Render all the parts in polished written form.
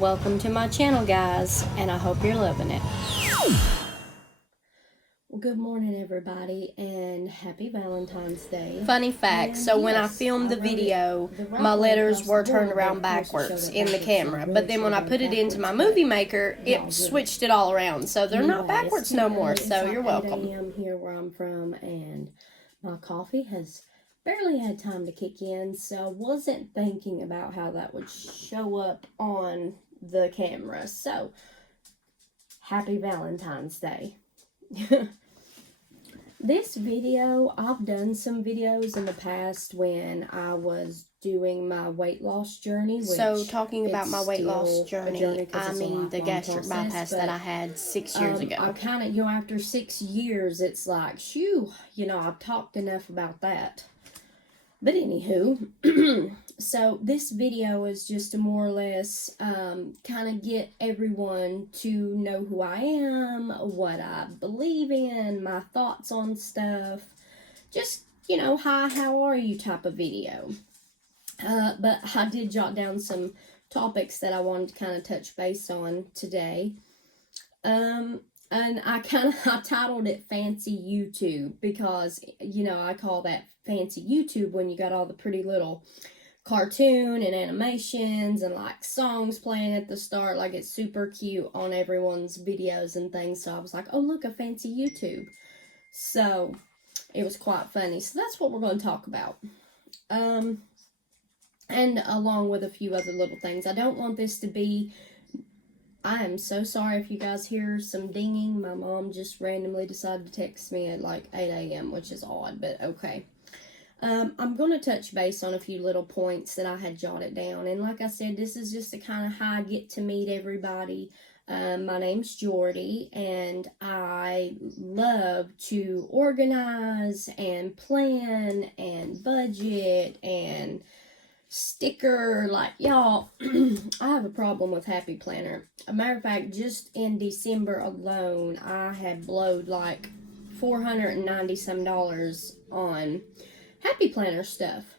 Welcome to my channel, guys, and I hope you're loving it. Well, good morning, everybody, and happy Valentine's Day. Funny fact, so when I filmed the video, my letters were turned around backwards in the camera, but then when I put it into my movie maker, it switched it all around, so they're not backwards no more, so you're welcome. 8 a.m. here where I'm from, and my coffee has barely had time to kick in, so I wasn't thinking about how that would show up on the camera. So happy Valentine's Day. This video, I've done some videos in the past when I was doing my weight loss journey. So talking about my weight loss journey, I mean the gastric bypass that I had 6 years ago. I kind of, after 6 years, it's like, shoo, I've talked enough about that. But anywho, so this video is just to more or less kind of get everyone to know who I am, what I believe in, my thoughts on stuff. Just, hi, how are you type of video. But I did jot down some topics that I wanted to kind of touch base on today. And I titled it Fancy YouTube because, I call that fancy YouTube when you got all the pretty little cartoon and animations and like songs playing at the start, like it's super cute on everyone's videos and things. So I was like, oh, look, a fancy YouTube. So it was quite funny. So that's what we're going to talk about. And along with a few other little things. I don't want this to be, I am so sorry if you guys hear some dinging. My mom just randomly decided to text me at like 8 a.m., which is odd, but okay. I'm going to touch base on a few little points that I had jotted down. And like I said, this is just the kind of how I get to meet everybody. My name's Jordy, and I love to organize and plan and budget and sticker. Like, y'all, I have a problem with Happy Planner. A matter of fact, just in December alone, I had blowed like $490 some on Happy Planner stuff,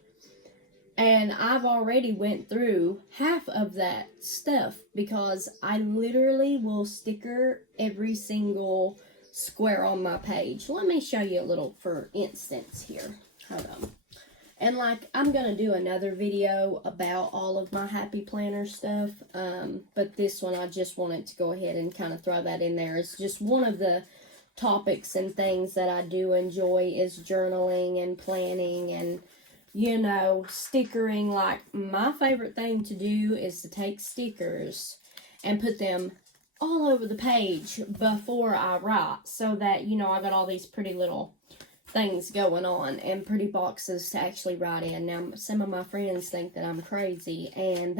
and I've already went through half of that stuff because I literally will sticker every single square on my page. Let me show you a little for instance here. Hold on. And like, I'm gonna do another video about all of my Happy Planner stuff, but this one I just wanted to go ahead and kind of throw that in there. It's just one of the topics and things that I do enjoy is journaling and planning and, stickering. Like, my favorite thing to do is to take stickers and put them all over the page before I write so that, I got all these pretty little things going on and pretty boxes to actually write in. Now, some of my friends think that I'm crazy, and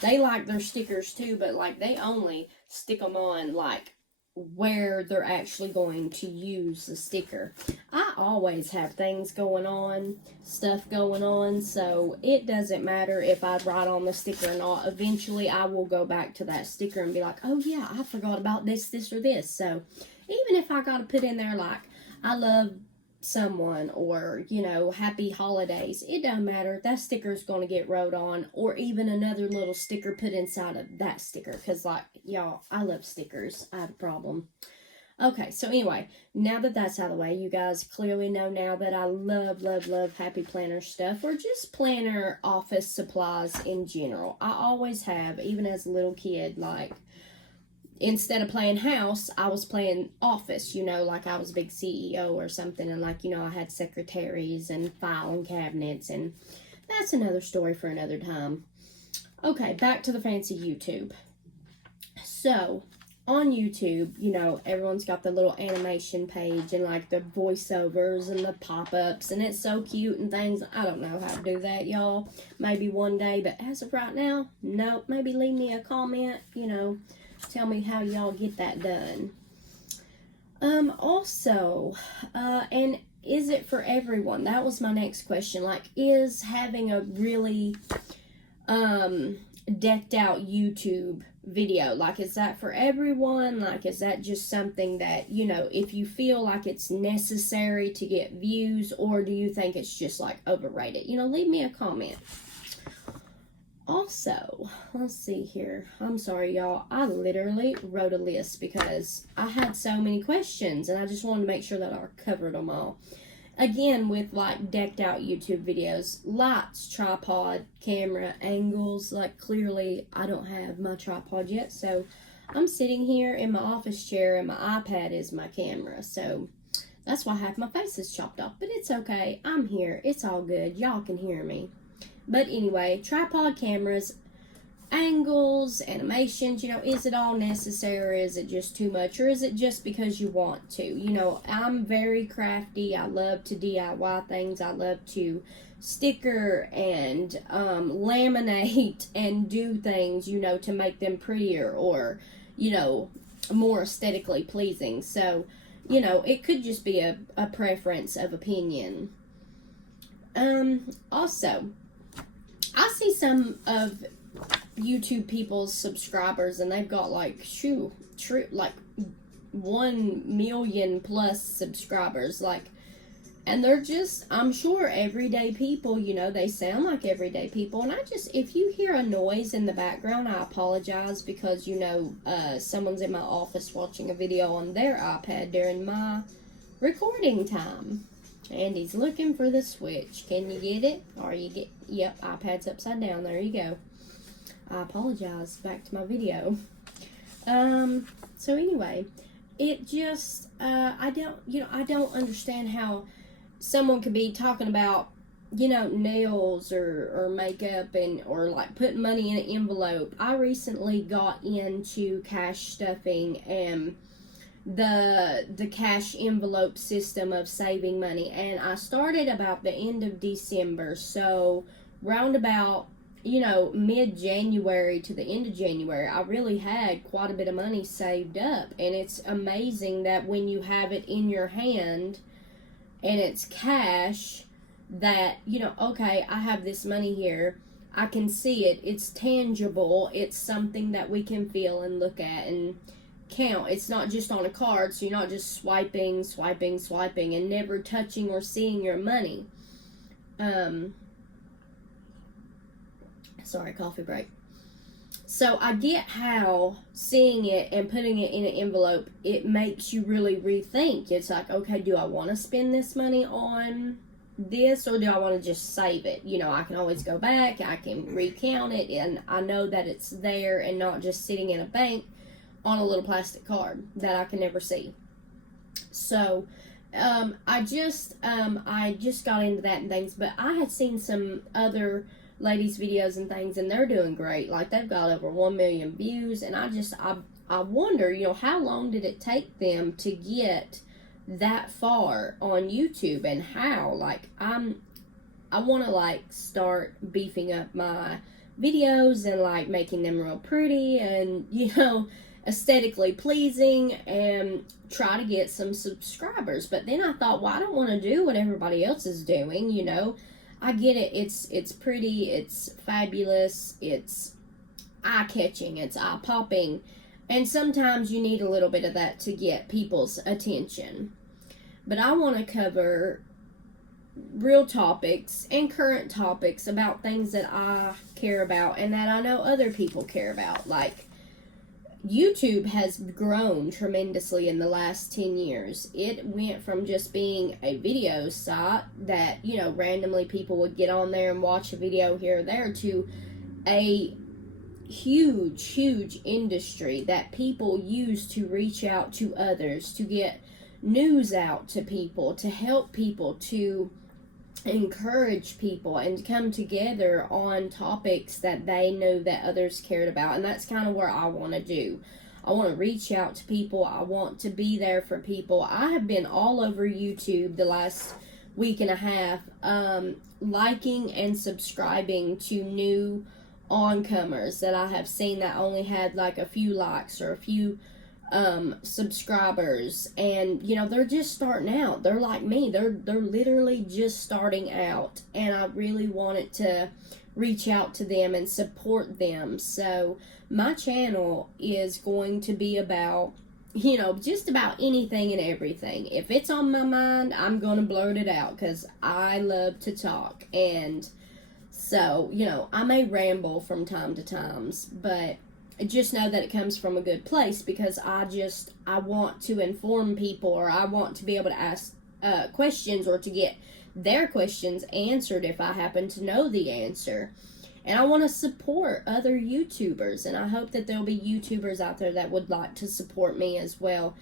they like their stickers too, but like they only stick them on like where they're actually going to use the sticker. I always have things going on, stuff going on, so it doesn't matter if I write on the sticker or not. Eventually I will go back to that sticker and be like, oh yeah, I forgot about this, or this. So even if I gotta put in there like, I love someone, or happy holidays, it doesn't matter. That sticker is going to get wrote on, or even another little sticker put inside of that sticker, because like, y'all, I love stickers. I have a problem. Okay, so anyway, now that that's out of the way, you guys clearly know now that I love Happy Planner stuff, or just planner office supplies in general. I always have, even as a little kid. Like, instead of playing house, I was playing office, like I was a big CEO or something. And like, I had secretaries and filing cabinets, and that's another story for another time. Okay, back to the fancy YouTube. So, on YouTube, everyone's got the little animation page and like the voiceovers and the pop-ups, and it's so cute and things. I don't know how to do that, y'all. Maybe one day, but as of right now, nope. Maybe leave me a comment, tell me how y'all get that done. Also, and is it for everyone? That was my next question. Like, is having a really, decked out YouTube video, like, is that for everyone? Like, is that just something that, you know, if you feel like it's necessary to get views, or do you think it's just like overrated? You know, leave me a comment. Also, let's see here. I'm sorry, y'all. I literally wrote a list because I had so many questions and I just wanted to make sure that I covered them all. Again, with like decked out YouTube videos, lights, tripod, camera, angles. Like, clearly I don't have my tripod yet, so I'm sitting here in my office chair and my iPad is my camera. So that's why half my face is chopped off, but it's okay. I'm here. It's all good. Y'all can hear me. But anyway, tripod cameras, angles, animations, you know, is it all necessary? Is it just too much? Or is it just because you want to? You know, I'm very crafty. I love to DIY things. I love to sticker and laminate and do things, you know, to make them prettier or, you know, more aesthetically pleasing. So, you know, it could just be a preference of opinion. Also, I see some of YouTube people's subscribers and they've got like like 1 million plus subscribers, like, and they're just, I'm sure, everyday people. You know, they sound like everyday people, and if you hear a noise in the background, I apologize, because, you know, someone's in my office watching a video on their iPad during my recording time. Andy's looking for the switch. Can you get it? Yep, iPad's upside down. There you go. I apologize. Back to my video. So anyway, it just, I don't understand how someone could be talking about, you know, nails or makeup or like putting money in an envelope. I recently got into cash stuffing and the cash envelope system of saving money, and I started about the end of December, so round about, you know, mid-January to the end of January, I really had quite a bit of money saved up. And it's amazing that when you have it in your hand and it's cash, that, you know, okay, I have this money here, I can see it, it's tangible, it's something that we can feel and look at and count. It's not just on a card, so you're not just swiping and never touching or seeing your money. Sorry, coffee break. So I get how seeing it and putting it in an envelope, it makes you really rethink. It's like, okay, do I want to spend this money on this, or do I want to just save it? You know, I can always go back, I can recount it, and I know that it's there and not just sitting in a bank on a little plastic card that I can never see. So I just got into that and things, but I had seen some other ladies' videos and things, and they're doing great. Like, they've got over 1 million views, and I wonder, you know, how long did it take them to get that far on YouTube, and how, like, I want to, like, start beefing up my videos and, like, making them real pretty and, you know, aesthetically pleasing, and try to get some subscribers. But then I thought, well, I don't want to do what everybody else is doing, you know. I get it, it's pretty, it's fabulous, it's eye-catching, it's eye-popping, and sometimes you need a little bit of that to get people's attention. But I want to cover real topics and current topics about things that I care about and that I know other people care about. Like, YouTube has grown tremendously in the last 10 years. It went from just being a video site that, you know, randomly people would get on there and watch a video here or there, to a huge industry that people use to reach out to others, to get news out to people, to help people, to encourage people, and to come together on topics that they know that others cared about. And that's kind of where I want to do. I want to reach out to people. I want to be there for people. I have been all over YouTube the last week and a half, liking and subscribing to new oncomers that I have seen that only had like a few likes or a few subscribers, and you know, they're just starting out. They're like me, they're literally just starting out, and I really wanted to reach out to them and support them. So my channel is going to be about, you know, just about anything and everything. If it's on my mind, I'm gonna blurt it out, because I love to talk. And so, you know, I may ramble from time to times, but just know that it comes from a good place, because I want to inform people, or I want to be able to ask questions, or to get their questions answered if I happen to know the answer. And I want to support other YouTubers, and I hope that there'll be YouTubers out there that would like to support me as well.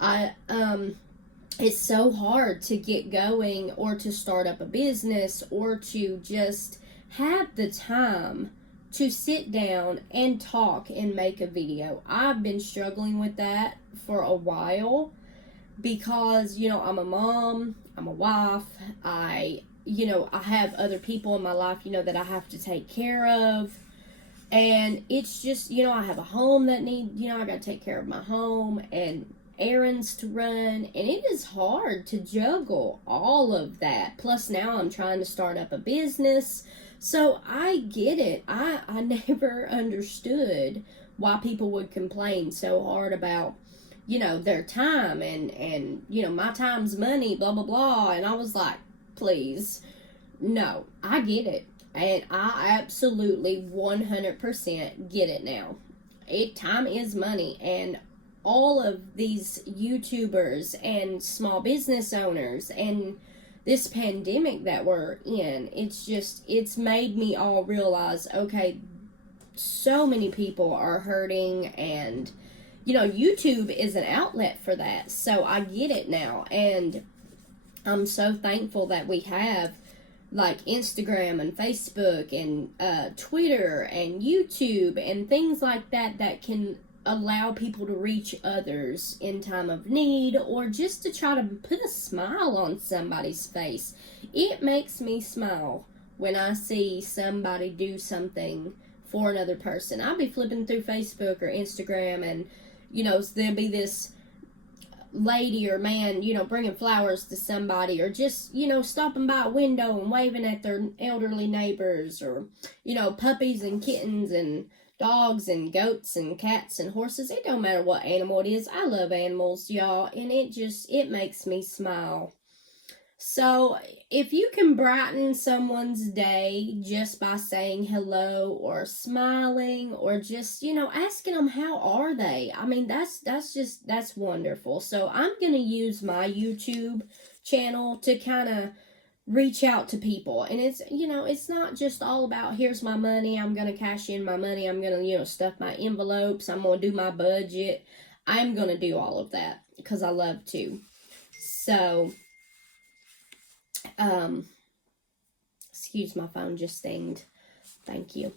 It's so hard to get going, or to start up a business, or to just have the time to sit down and talk and make a video. I've been struggling with that for a while, because, you know, I'm a mom, I'm a wife, I have other people in my life, you know, that I have to take care of. And it's just, you know, I have a home that I got to take care of my home, and errands to run. And it is hard to juggle all of that. Plus now I'm trying to start up a business. So I get it. I never understood why people would complain so hard about, you know, their time and, you know, my time's money, blah, blah, blah. And I was like, please, no, I get it. And I absolutely 100% get it now. Time is money. And all of these YouTubers and small business owners, and this pandemic that we're in, it's made me all realize, okay, so many people are hurting, and, you know, YouTube is an outlet for that. So I get it now. And I'm so thankful that we have like Instagram and Facebook and Twitter and YouTube and things like that that can allow people to reach others in time of need, or just to try to put a smile on somebody's face. It makes me smile when I see somebody do something for another person. I'll be flipping through Facebook or Instagram, and, you know, there'll be this lady or man, you know, bringing flowers to somebody, or just, you know, stopping by a window and waving at their elderly neighbors, or, you know, puppies and kittens and dogs and goats and cats and horses. It don't matter what animal it is. I love animals, y'all, and it makes me smile. So if you can brighten someone's day just by saying hello, or smiling, or just, you know, asking them how are they, I mean, that's wonderful. So I'm gonna use my YouTube channel to kind of reach out to people. And it's, you know, it's not just all about, here's my money, I'm gonna cash in my money, I'm gonna, you know, stuff my envelopes, I'm gonna do my budget. I'm gonna do all of that because I love to. So excuse, my phone just dinged. Thank you.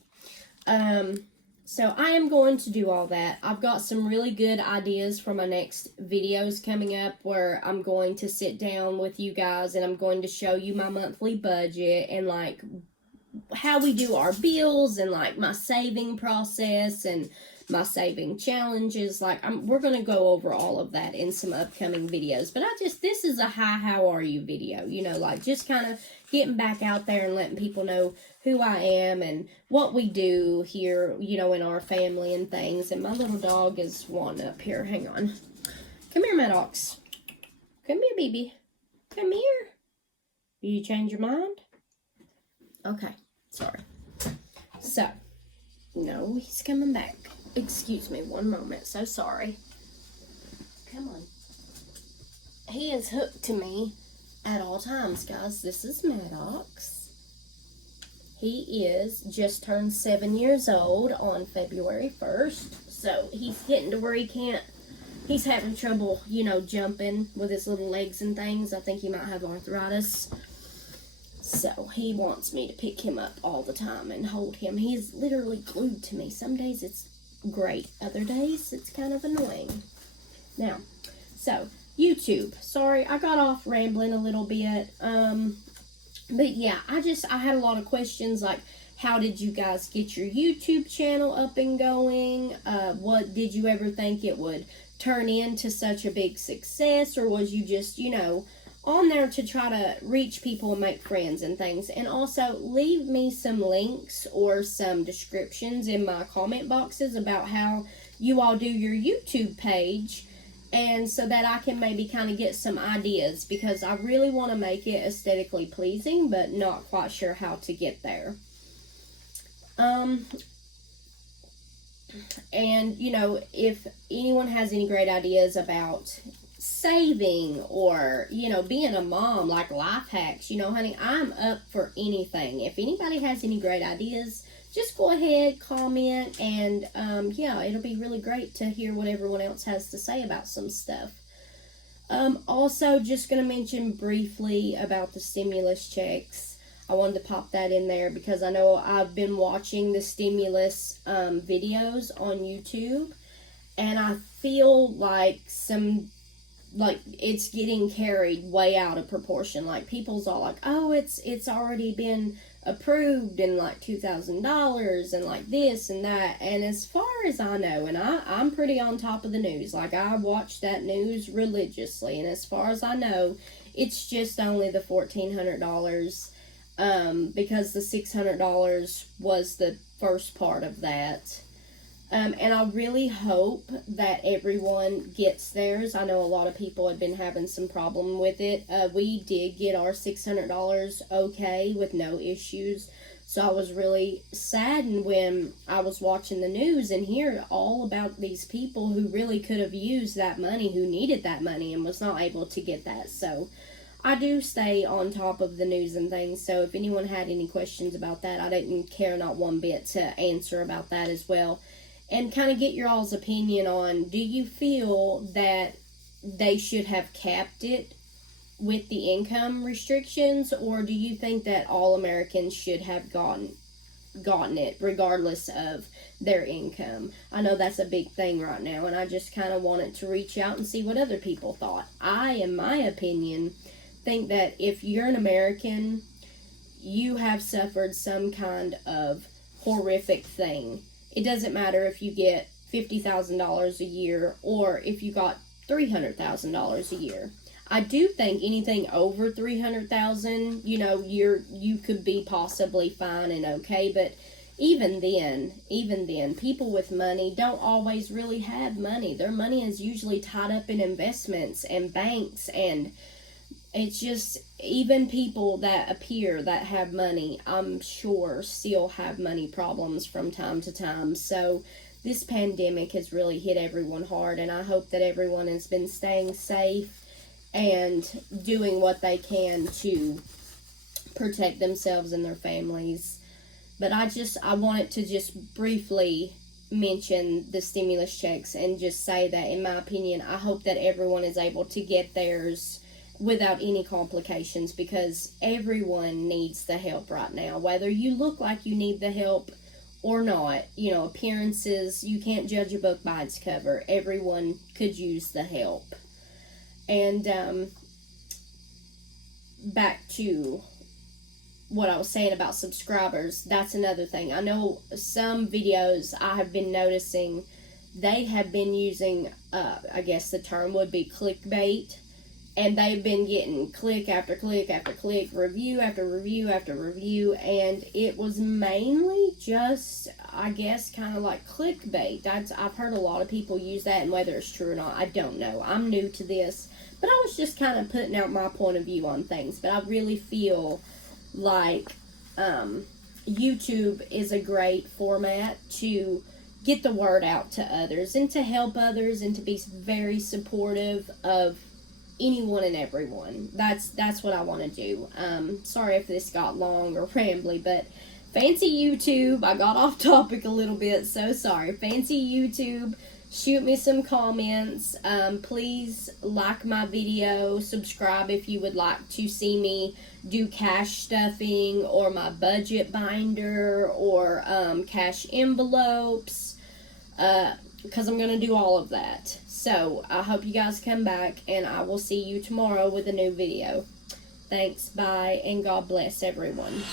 So I am going to do all that. I've got some really good ideas for my next videos coming up, where I'm going to sit down with you guys and I'm going to show you my monthly budget, and like how we do our bills, and like my saving process and my saving challenges. Like we're going to go over all of that in some upcoming videos. But this is a hi, how are you video, you know, like just kind of getting back out there and letting people know who I am and what we do here, you know, in our family and things. And my little dog is wanting up here. Hang on. Come here, Maddox. Come here, baby. Come here. Did you change your mind? Okay. Sorry. So, no, he's coming back. Excuse me, one moment. So sorry. Come on. He is hooked to me at all times, guys. This is Maddox. He is just turned 7 years old on February 1st. So he's getting to where he's having trouble, you know, jumping with his little legs and things. I think he might have arthritis. So he wants me to pick him up all the time and hold him. He's literally glued to me. Some days it's great. Other days it's kind of annoying. Now, so YouTube. Sorry, I got off rambling a little bit. But yeah, I had a lot of questions like, how did you guys get your YouTube channel up and going? What did you ever think it would turn into such a big success, or was you just, on there to try to reach people and make friends and things? And also leave me some links or some descriptions in my comment boxes about how you all do your YouTube page, and so that I can maybe kind of get some ideas, because I really want to make it aesthetically pleasing, but not quite sure how to get there. And if anyone has any great ideas about saving, or being a mom, like life hacks, honey, I'm up for anything. If anybody has any great ideas, just go ahead, comment, and it'll be really great to hear what everyone else has to say about some stuff. Also, just going to mention briefly about the stimulus checks. I wanted to pop that in there because I know I've been watching the stimulus videos on YouTube, and I feel like it's getting carried way out of proportion. Like, people's all like, oh, it's already been approved, and like $2,000 and like this and that. And as far as I know, and I'm pretty on top of the news, like I watch that news religiously, and as far as I know, it's just only the $1,400, because the $600 was the first part of that. And I really hope that everyone gets theirs. I know a lot of people have been having some problem with it. We did get our $600 okay with no issues. So I was really saddened when I was watching the news and hear all about these people who really could have used that money, who needed that money and was not able to get that. So I do stay on top of the news and things. So if anyone had any questions about that, I didn't care not one bit to answer about that as well. And kind of get your all's opinion on, do you feel that they should have capped it with the income restrictions, or do you think that all Americans should have gotten it regardless of their income? I know that's a big thing right now, and I just kind of wanted to reach out and see what other people thought. I, in my opinion, think that if you're an American, you have suffered some kind of horrific thing. It doesn't matter if you get $50,000 a year or if you got $300,000 a year. I do think anything over $300,000, you could be possibly fine and okay, but even then, people with money don't always really have money. Their money is usually tied up in investments and banks, and it's just, even people that appear that have money, I'm sure, still have money problems from time to time. So this pandemic has really hit everyone hard, and I hope that everyone has been staying safe and doing what they can to protect themselves and their families. But I wanted to just briefly mention the stimulus checks and just say that, in my opinion, I hope that everyone is able to get theirs without any complications, because everyone needs the help right now, whether you look like you need the help or not. Appearances, you can't judge a book by its cover. Everyone could use the help. And back to what I was saying about subscribers, that's another thing. I know some videos I have been noticing, they have been using, I guess the term would be clickbait, and they've been getting click after click after click, review after review after review, and it was mainly just, I guess, kind of like clickbait. I've heard a lot of people use that, and whether it's true or not, I don't know. I'm new to this, but I was just kind of putting out my point of view on things. But I really feel like YouTube is a great format to get the word out to others and to help others and to be very supportive of anyone and everyone. That's what I want to do. Sorry if this got long or rambly, but fancy YouTube. I got off topic a little bit, so sorry. Fancy YouTube. Shoot me some comments. Please like my video. Subscribe if you would like to see me do cash stuffing or my budget binder or cash envelopes, because I'm going to do all of that. So I hope you guys come back, and I will see you tomorrow with a new video. Thanks, bye, and God bless everyone.